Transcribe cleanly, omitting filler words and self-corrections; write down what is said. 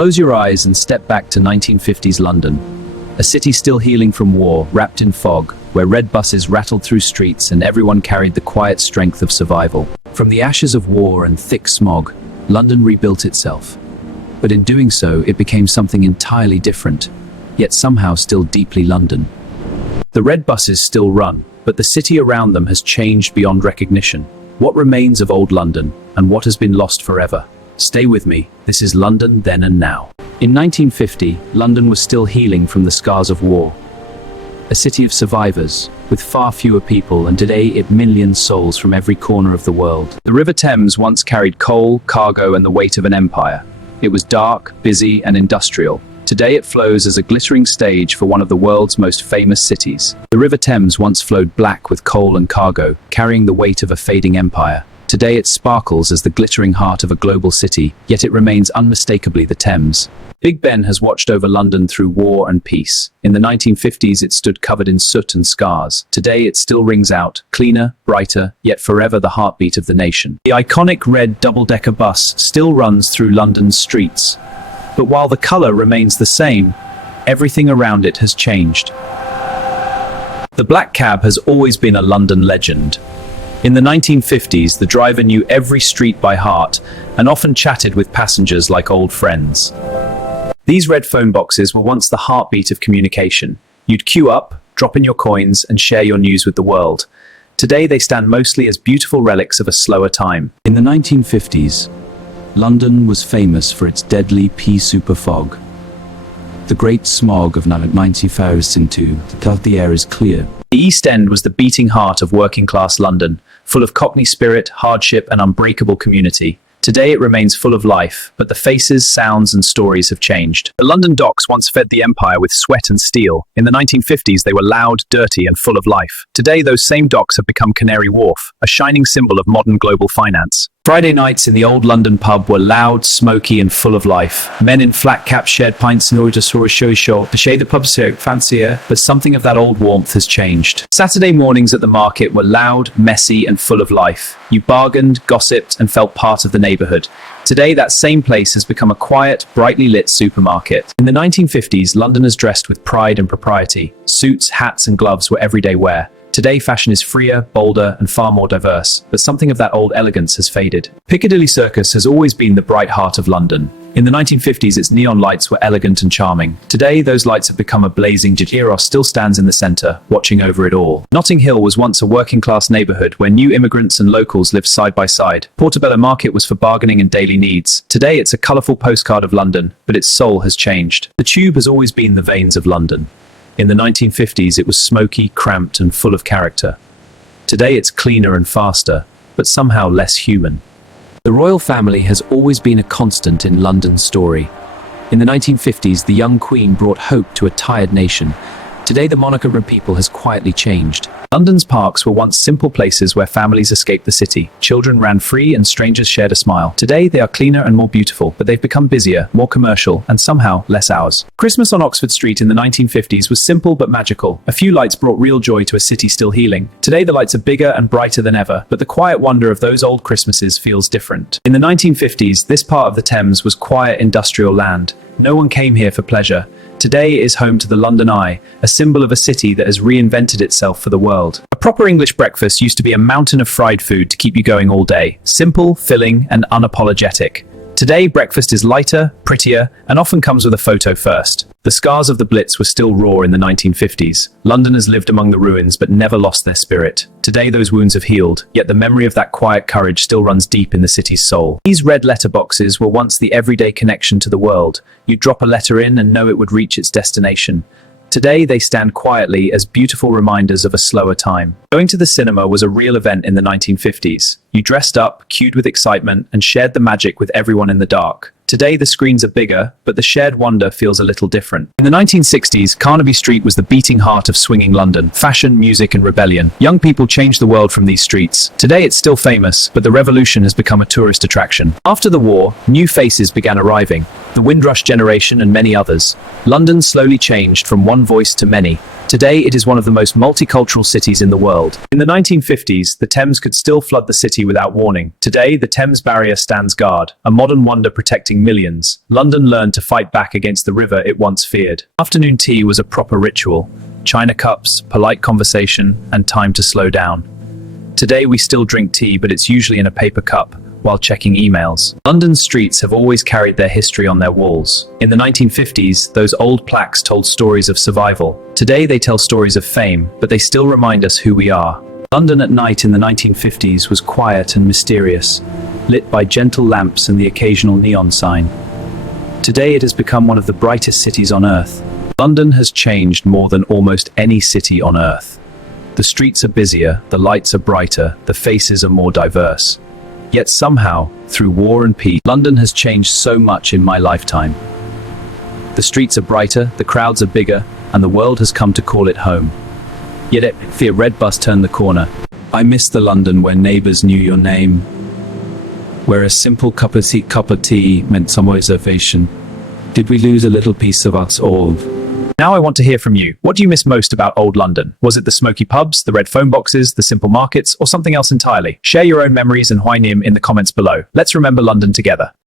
Close your eyes and step back to 1950s London. A city still healing from war, wrapped in fog, where red buses rattled through streets and everyone carried the quiet strength of survival. From the ashes of war and thick smog, London rebuilt itself. But in doing so, it became something entirely different, yet somehow still deeply London. The red buses still run, but the city around them has changed beyond recognition. What remains of old London, and what has been lost forever? Stay with me, this is London then and now. In 1950, London was still healing from the scars of war. A city of survivors, with far fewer people, and today it millions souls from every corner of the world. The River Thames once carried coal, cargo, and the weight of an empire. It was dark, busy, and industrial. Today it flows as a glittering stage for one of the world's most famous cities. The River Thames once flowed black with coal and cargo, carrying the weight of a fading empire. Today it sparkles as the glittering heart of a global city, yet it remains unmistakably the Thames. Big Ben has watched over London through war and peace. In the 1950s it stood covered in soot and scars. Today it still rings out, cleaner, brighter, yet forever the heartbeat of the nation. The iconic red double-decker bus still runs through London's streets. But while the colour remains the same, everything around it has changed. The black cab has always been a London legend. In the 1950s, the driver knew every street by heart and often chatted with passengers like old friends. These red phone boxes were once the heartbeat of communication. You'd queue up, drop in your coins, and share your news with the world. Today, they stand mostly as beautiful relics of a slower time. In the 1950s, London was famous for its deadly pea super fog. The great smog of 1952, the air is clear. The East End was the beating heart of working-class London, full of Cockney spirit, hardship, and unbreakable community. Today it remains full of life, but the faces, sounds, and stories have changed. The London docks once fed the empire with sweat and steel. In the 1950s, they were loud, dirty, and full of life. Today, those same docks have become Canary Wharf, a shining symbol of modern global finance. Friday nights in the old London pub were loud, smoky, and full of life. Men in flat caps shared pints in order to sort of show the shade the pubs fancier, but something of that old warmth has changed. Saturday mornings at the market were loud, messy, and full of life. You bargained, gossiped, and felt part of the neighborhood. Today, that same place has become a quiet, brightly lit supermarket. In the 1950s, Londoners dressed with pride and propriety. Suits, hats, and gloves were everyday wear. Today, fashion is freer, bolder, and far more diverse, but something of that old elegance has faded. Piccadilly Circus has always been the bright heart of London. In the 1950s, its neon lights were elegant and charming. Today, those lights have become a blazing Eros still stands in the center, watching over it all. Notting Hill was once a working-class neighborhood where new immigrants and locals lived side by side. Portobello Market was for bargaining and daily needs. Today, it's a colorful postcard of London, but its soul has changed. The Tube has always been the veins of London. In the 1950s, it was smoky, cramped, and full of character. Today, it's cleaner and faster, but somehow less human. The royal family has always been a constant in London's story. In the 1950s, the young queen brought hope to a tired nation. Today, the monarch of people has quietly changed. London's parks were once simple places where families escaped the city. Children ran free and strangers shared a smile. Today, they are cleaner and more beautiful, but they've become busier, more commercial, and somehow less ours. Christmas on Oxford Street in the 1950s was simple but magical. A few lights brought real joy to a city still healing. Today, the lights are bigger and brighter than ever, but the quiet wonder of those old Christmases feels different. In the 1950s, this part of the Thames was quiet industrial land. No one came here for pleasure. Today it is home to the London Eye, a symbol of a city that has reinvented itself for the world. A proper English breakfast used to be a mountain of fried food to keep you going all day. Simple, filling, and unapologetic. Today, breakfast is lighter, prettier, and often comes with a photo first. The scars of the Blitz were still raw in the 1950s. Londoners lived among the ruins but never lost their spirit. Today, those wounds have healed, yet the memory of that quiet courage still runs deep in the city's soul. These red letterboxes were once the everyday connection to the world. You'd drop a letter in and know it would reach its destination. Today, they stand quietly as beautiful reminders of a slower time. Going to the cinema was a real event in the 1950s. You dressed up, queued with excitement, and shared the magic with everyone in the dark. Today, the screens are bigger, but the shared wonder feels a little different. In the 1960s, Carnaby Street was the beating heart of swinging London. Fashion, music, and rebellion. Young people changed the world from these streets. Today, it's still famous, but the revolution has become a tourist attraction. After the war, new faces began arriving. The Windrush generation and many others. London slowly changed from one voice to many. Today, it is one of the most multicultural cities in the world. In the 1950s, the Thames could still flood the city without warning. Today, the Thames barrier stands guard, a modern wonder protecting millions. London learned to fight back against the river it once feared. Afternoon tea was a proper ritual. China cups, polite conversation, and time to slow down. Today, we still drink tea, but it's usually in a paper cup, while checking emails. London's streets have always carried their history on their walls. In the 1950s, those old plaques told stories of survival. Today they tell stories of fame, but they still remind us who we are. London at night in the 1950s was quiet and mysterious, lit by gentle lamps and the occasional neon sign. Today it has become one of the brightest cities on Earth. London has changed more than almost any city on Earth. The streets are busier, the lights are brighter, the faces are more diverse. Yet somehow, through war and peace, London has changed so much in my lifetime. The streets are brighter, the crowds are bigger, and the world has come to call it home. Yet if a red bus turned the corner, I miss the London where neighbours knew your name, where a simple cup of tea meant some reservation. Did we lose a little piece of us all? Now I want to hear from you. What do you miss most about old London? Was it the smoky pubs, the red phone boxes, the simple markets, or something else entirely? Share your own memories and Hwainim in the comments below. Let's remember London together.